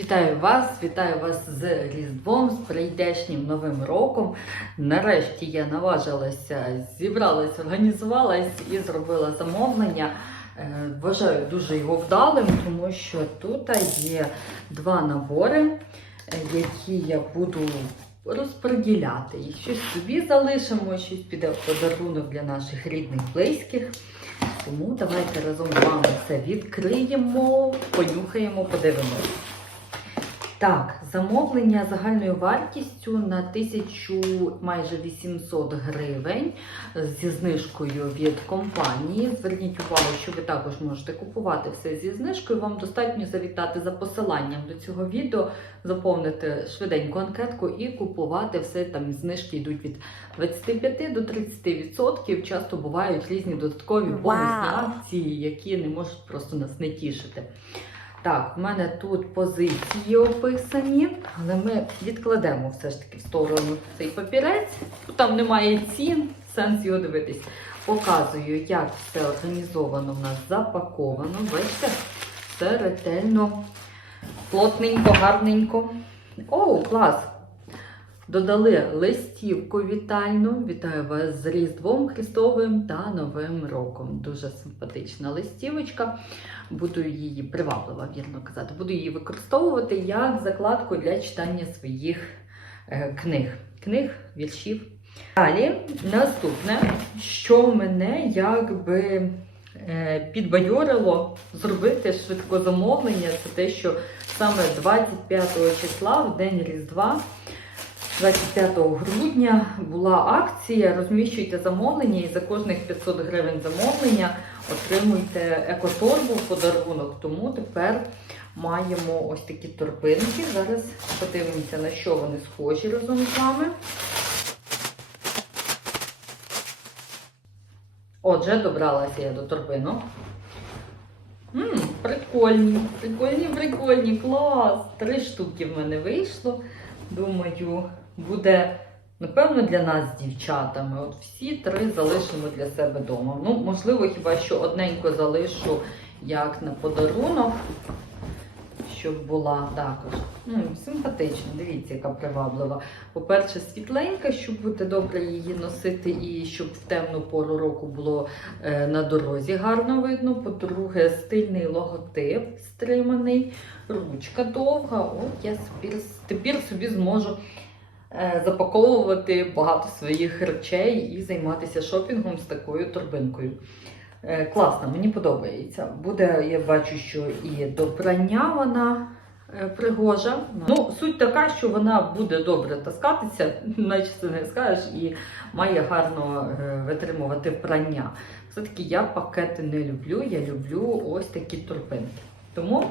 Вітаю вас, вітаю вас з Різдвом, з прийдешнім новим роком. Нарешті я наважилася, зібралась, організувалась і зробила замовлення. Е, Вважаю дуже його вдалим, тому що тут є два набори, які я буду розподіляти. І щось собі залишимо, щось піде в подарунок для наших рідних, близьких. Тому давайте разом з вами це відкриємо, понюхаємо, подивимося. Так, замовлення загальною вартістю на 1000 майже 800 гривень зі знижкою від компанії. Зверніть увагу, що ви також можете купувати все зі знижкою. Вам достатньо завітати за посиланням до цього відео, заповнити швиденьку анкетку і купувати все. Там знижки йдуть від 25 до 30%. Часто бувають різні додаткові бонусні акції, які не можуть просто нас не тішити. Так, в мене тут позиції описані, але ми відкладемо все ж таки в сторону цей папірець. Там немає цін, сенс його дивитись. Показую, як все організовано в нас запаковано. Бачите, все ретельно, плотненько, гарненько. О, клас! Додали листівку вітальну. Вітаю вас з Різдвом Христовим та Новим роком. Дуже симпатична листівочка. Буду її приваблива, вірно казати. Буду її використовувати як закладку для читання своїх е, книг. Книг, віршів. Далі, наступне, що мене якби е, підбадьорило зробити швидко замовлення, це те, що саме 25 числа, в день Різдва, 25 грудня була акція. Розміщуйте замовлення і за кожних 500 гривень замовлення отримуйте екоторбу в подарунок. Тому тепер маємо ось такі торбинки. Зараз подивимося, на що вони схожі разом з вами. Отже, добралася я до торбинок. Ммм, прикольні, прикольні, прикольні, клас! Три штуки в мене вийшло. Думаю, буде, напевно, для нас з дівчатами. От всі три залишимо для себе вдома. Ну, можливо, хіба що одненько залишу як на подарунок, щоб була також. М, симпатично, дивіться, яка приваблива. По-перше, світленька, щоб буде добре її носити, і щоб в темну пору року було е, на дорозі гарно видно. По-друге, стильний логотип стриманий, ручка довга. От я тепер, собі зможу запаковувати багато своїх речей і займатися шопінгом з такою торбинкою. Е, Класно, мені подобається. Буде, я бачу, що і до прання вона е, пригожа. Ну, суть така, що вона буде добре таскатися, наче це не скажеш, і має гарно е, витримувати прання. Все-таки я пакети не люблю, я люблю ось такі торбинки. Тому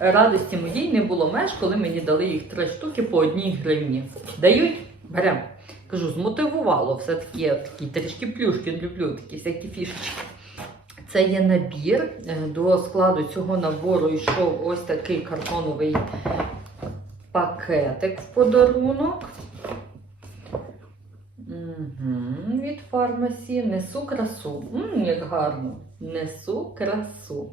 радості моїй не було меж, коли мені дали їх три штуки по одній гривні. Дають, беремо. Кажу, змотивувало все-таки такі трішки плюшки люблю, такі всякі фішечки. Це є набір. Е, До складу цього набору йшов ось такий картоновий пакетик в подарунок. Угу, від фармасі. Несу красу. М, як гарно. Несу красу.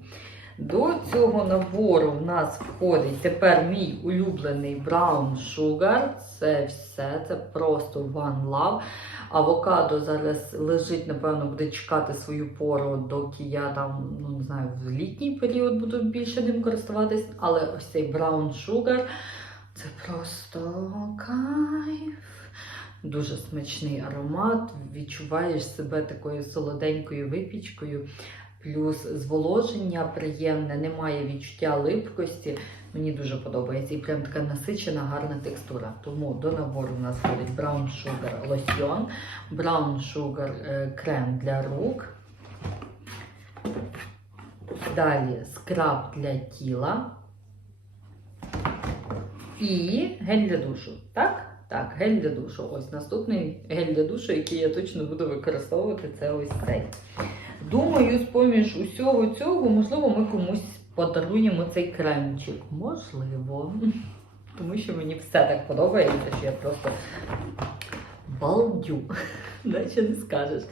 До цього набору в нас входить тепер мій улюблений Brown Sugar. Це все, це просто One Love. Авокадо зараз лежить, напевно, буде чекати свою пору, доки я там, ну не знаю, в літній період буду більше ним користуватись. Але ось цей Brown Sugar це просто кайф. Дуже смачний аромат. Відчуваєш себе такою солоденькою випічкою. Плюс зволоження приємне, немає відчуття липкості. Мені дуже подобається. І прям така насичена, гарна текстура. Тому до набору у нас входить Brown Sugar лосьйон, Brown Sugar е, крем для рук. Далі скраб для тіла. І гель для душу. Так? Так, гель для душу. Ось наступний гель для душу, який я точно буду використовувати, це ось цей. Думаю, з-поміж усього цього, можливо, ми комусь подаруємо цей кремчик. Можливо. Тому що мені все так подобається, що я просто балдю. Наче не скажеш.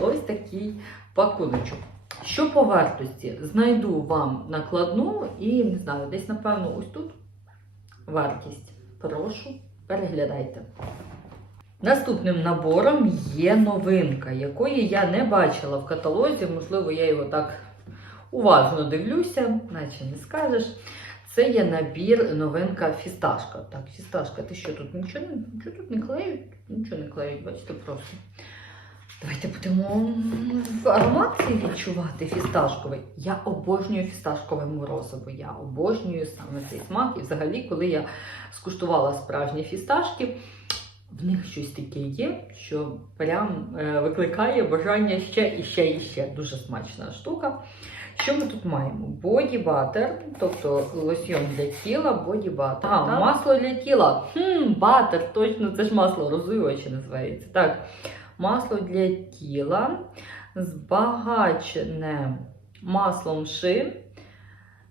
Ось такий пакуночок. Що по вартості? Знайду вам накладну і не знаю, десь, напевно, ось тут вартість. Прошу, переглядайте. Наступним набором є новинка, якої я не бачила в каталозі. Можливо, я його так уважно дивлюся, наче не скажеш. Це є набір новинка фісташка. Так, фісташка, ти що тут нічого, нічого тут не клеють? Нічого не клеють, бачите, просто. Давайте будемо в ароматі відчувати фісташковий. Я обожнюю фісташкове морозиво. Я обожнюю саме цей смак. І взагалі, коли я скуштувала справжні фісташки, в них щось таке є, що прям е, викликає бажання ще і ще і ще. Дуже смачна штука. Що ми тут маємо? Боді батер, тобто лосьйон для тіла, боді батер. А, масло для тіла. Хм, батер, точно, це ж масло розвиваче називається. Так, масло для тіла, збагачене маслом ши,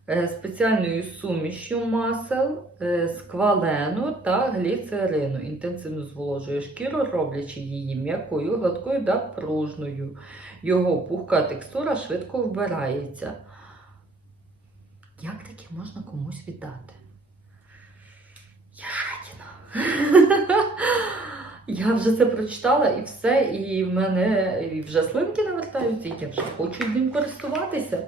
спеціальною сумішю масел, е, сквалену та гліцерину. Інтенсивно зволожує шкіру, роблячи її м'якою, гладкою та пружною. Його пухка текстура швидко вбирається. Як таке можна комусь віддати? Я жадіна. Я вже це прочитала і все, і в мене і вже слинки навертаються, і я вже хочу ним користуватися.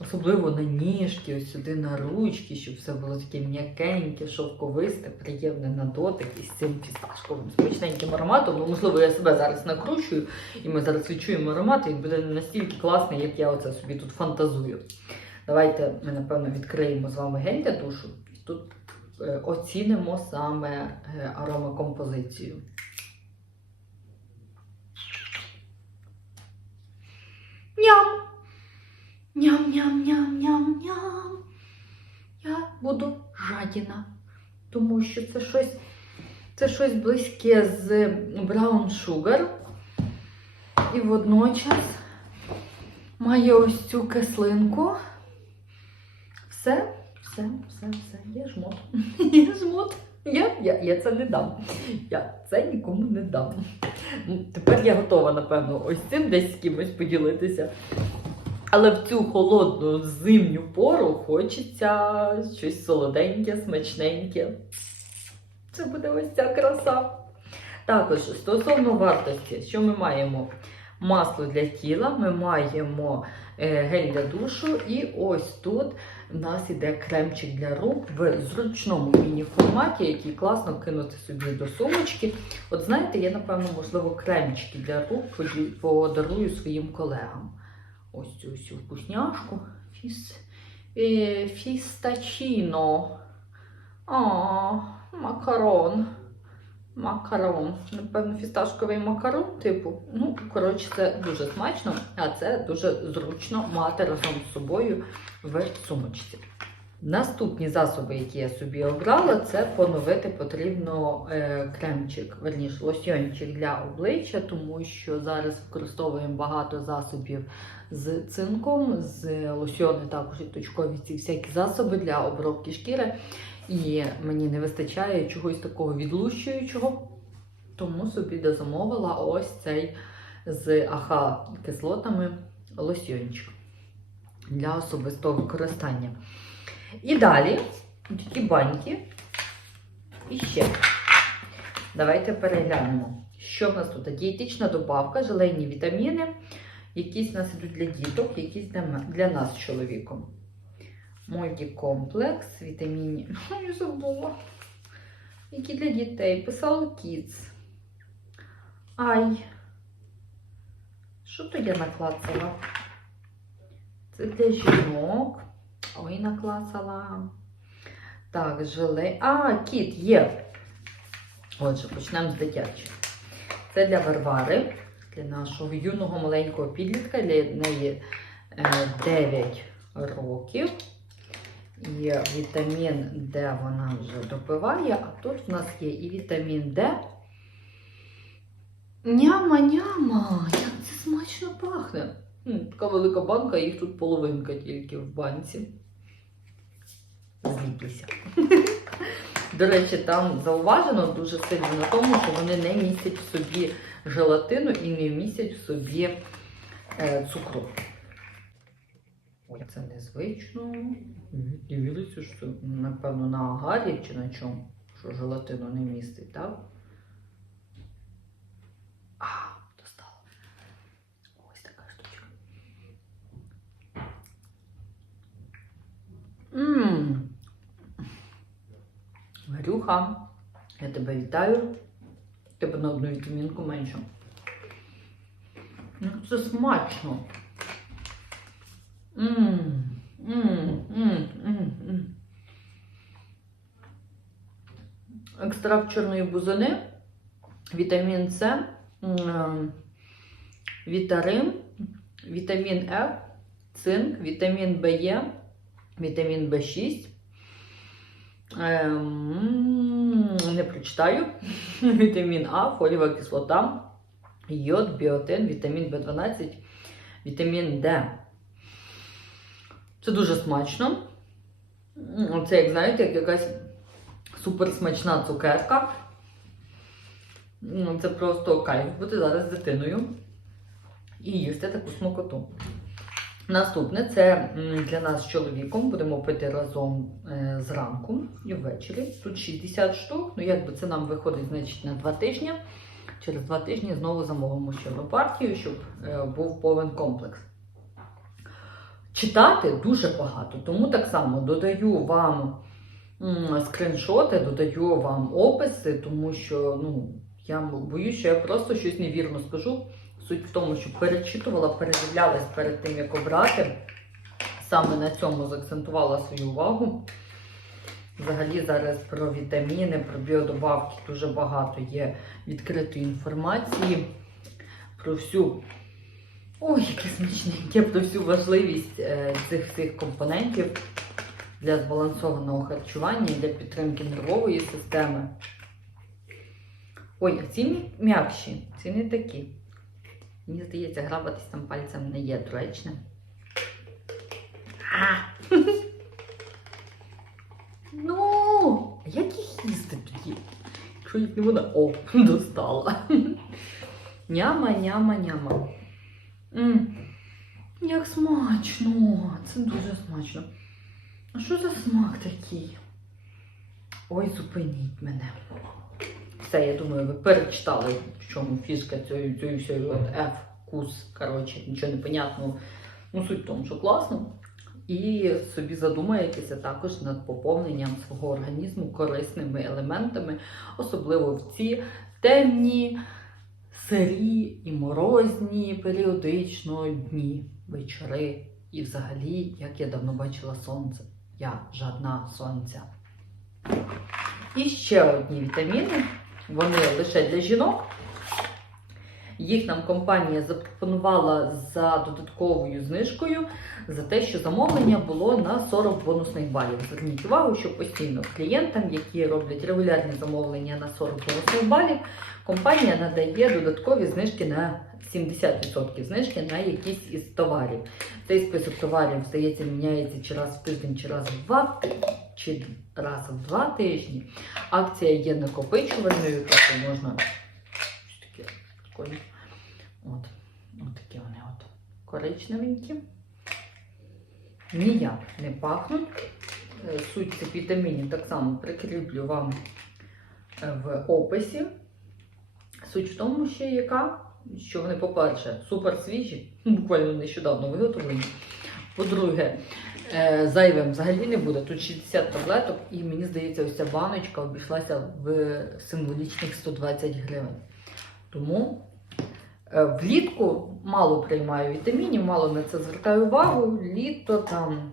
Особливо на ніжки, ось сюди на ручки, щоб все було таке м'якеньке, шовковисте, приємне на дотик із цим фісташковим смачненьким ароматом. Ну, можливо, я себе зараз накручую, і ми зараз відчуємо аромат, і він буде настільки класний, як я оце собі тут фантазую. Давайте ми, напевно, відкриємо з вами гель для душу і тут е, оцінимо саме е, аромакомпозицію. Ням-ням-ням-ням-ням. Я буду жадіна, тому що це щось, це щось близьке з Brown Sugar. І водночас має ось цю кислинку. Все, все, все, все. Є жмот. Є жмот. Я, я, я це не дам. Я це нікому не дам. Тепер я готова, напевно, ось цим десь з кимось поділитися. Але в цю холодну зимню пору хочеться щось солоденьке, смачненьке. Це буде ось ця краса. Також стосовно вартості, що ми маємо? Масло для тіла, ми маємо е, гель для душу, і ось тут в нас іде кремчик для рук в зручному міні-форматі, який класно кинути собі до сумочки. От знаєте, я, напевно, можливо, кремчики для рук подарую своїм колегам. Ось цю всю вкусняшку. Фіс... Е, фістачіно. А, макарон. Макарон. Напевно, фісташковий макарон, типу. Ну, коротше, це дуже смачно, а це дуже зручно мати разом з собою в сумочці. Наступні засоби, які я собі обрала, це поновити потрібно е, кремчик, верніше лосьйончик для обличчя, тому що зараз використовуємо багато засобів з цинком, з лосьйони також і точкові ці всякі засоби для обробки шкіри. І мені не вистачає чогось такого відлущуючого, тому собі дозамовила ось цей з аха кислотами лосьйончик для особистого використання. І далі такі баньки. І ще. Давайте переглянемо, що в нас тут. Дієтична добавка, желейні вітаміни. Якісь в нас ідуть для діток, якісь для, для нас з чоловіком. Мультикомплекс, вітамінів. Я забула. Які для дітей. Писала Kids. Ай. Що то я наклацала? Це для жінок. Ой, наклацала. Так, желе. А, кіт є. Отже, почнемо з дитячих. Це для Варвари, для нашого юного маленького підлітка. Для неї е, 9 років. І вітамін Д вона вже допиває, а тут в нас є і вітамін Д. Няма-няма! Як це смачно пахне! Така велика банка, їх тут половинка тільки в банці. Зліплюся. До речі, там зауважено дуже сильно на тому, що вони не містять в собі желатину і не містять в собі е, цукру. незвично. Не що напевно, на агарі чи на чому, що желатину не містить, так? А, достала. Ось така штучка. Ммм. Варюха, я тебе вітаю. Тебе на одну вітамінку менше. Ну, Це смачно. Мм, мм, мм, мм, мм. Екстракт чорної бузини, вітамін С, вітарин, вітамін Е, цинк, вітамін Б, вітамін В6. Ем, не прочитаю. Вітамін А, фолієва кислота, йод, біотин, вітамін В12, вітамін Д. Це дуже смачно. Це, як знаєте, як якась суперсмачна цукерка. Це просто кайф бути зараз з дитиною і їсти таку смакоту. Наступне це для нас з чоловіком будемо пити разом е, зранку і ввечері. Тут 60 штук. Ну, якби це нам виходить значить, на 2 тижні. Через 2 тижні знову замовимо ще одну партію, щоб е, був повен комплекс. Читати дуже багато, тому так само додаю вам м, скріншоти, додаю вам описи, тому що ну, я боюсь, що я просто щось невірно скажу. Суть в тому, що перечитувала, передивлялась перед тим, як обрати. Саме на цьому заакцентувала свою увагу. Взагалі зараз про вітаміни, про біодобавки дуже багато є відкритої інформації про всю. Ой, яке смачненьке, про всю важливість е, цих всіх компонентів для збалансованого харчування і для підтримки нервової системи. Ой, а ці м'якші, ці не такі. Мені здається, грабатись там пальцем не є доречним. А! Ну, як їх їсти тоді? Якщо їх не вона. О, достала. Няма, няма, няма. Як смачно! Це дуже смачно. А що за смак такий? Ой, зупиніть мене. Все, я думаю, ви перечитали, в чому фішка цієї, цієї всієї F, кус, коротше, нічого не понятно. Ну, суть в тому, що класно. І собі задумаєтеся також над поповненням свого організму корисними елементами, особливо в ці темні, сирі і морозні періодично дні, вечори. І взагалі, як я давно бачила сонце. Я жадна сонця. І ще одні вітаміни. Вони лише для жінок. Їх нам компанія запропонувала за додатковою знижкою за те, що замовлення було на 40 бонусних балів. Зверніть увагу, що постійно клієнтам, які роблять регулярні замовлення на 40 бонусних балів, компанія надає додаткові знижки на 70% знижки на якісь із товарів. Цей список товарів, здається, міняється чи раз в тиждень, чи раз в два чи раз в два тижні. Акція є накопичувальною, тобто можна таке. От, от такі вони от коричневенькі. Ніяк не пахнуть. Е, Суть цих вітамінів так само прикріплю вам е, в описі. Суть в тому, ще яка, що вони, по-перше, супер свіжі, буквально нещодавно виготовлені. По-друге, е, зайвим взагалі не буде. Тут 60 таблеток, і мені здається, ось ця баночка обійшлася в символічних 120 гривень. Тому е, влітку мало приймаю вітамінів, мало на це звертаю увагу. Літо там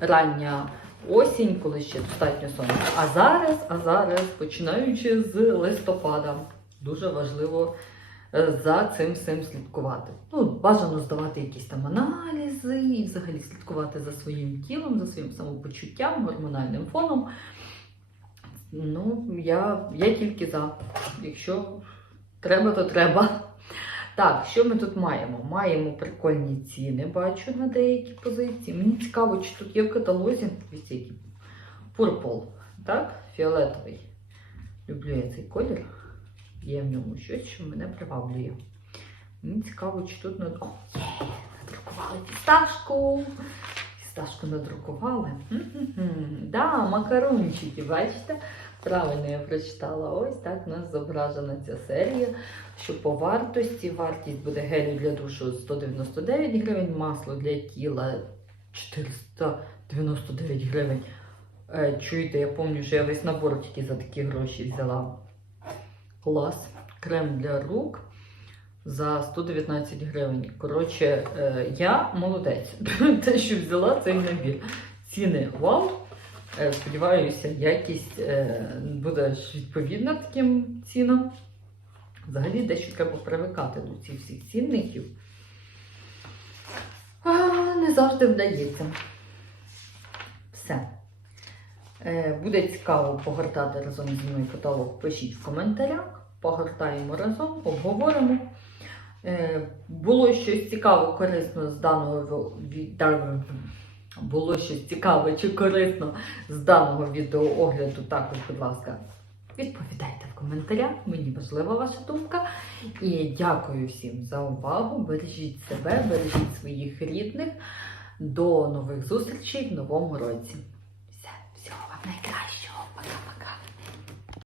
рання осінь, коли ще достатньо сонця. А зараз, а зараз, починаючи з листопада, дуже важливо е, за цим всім слідкувати. Ну, бажано здавати якісь там аналізи і взагалі слідкувати за своїм тілом, за своїм самопочуттям, гормональним фоном. Ну, я, я тільки за. Якщо треба, то треба. Так, що ми тут маємо? Маємо прикольні ціни, бачу на деякі позиції. Мені цікаво, чи тут є в каталозі. Purple, так? Фіолетовий. Люблю я цей колір. Є в ньому щось, що мене приваблює. Мені цікаво, чи тут на. О, є! Надрукували фісташку! фісташку надрукували. М-м-м. Да, макарончики, бачите? Правильно я прочитала. Ось так у нас зображена ця серія. Що по вартості, вартість буде гелю для душу 199 гривень, масло для тіла 499 гривень. Е, Чуєте, я пам'ятаю, що я весь набор тільки за такі гроші взяла. Клас. Крем для рук за 119 гривень. Коротше, е, я молодець. Те, що взяла цей набір. Ціни вау. Е, Сподіваюся, якість е, буде відповідна таким цінам. Взагалі дещо треба привикати до цих всіх цінників. А, не завжди вдається. Все. Е, Буде цікаво погортати разом зі мною каталог. Пишіть в коментарях, погортаємо разом, обговоримо. Було щось цікаво, корисно з даного від- да- було щось цікаве чи корисно з даного відеоогляду, також, будь ласка, відповідайте в коментарях. Мені важлива ваша думка. І дякую всім за увагу. Бережіть себе, бережіть своїх рідних. До нових зустрічей в новому році. Все, всього вам найкраще.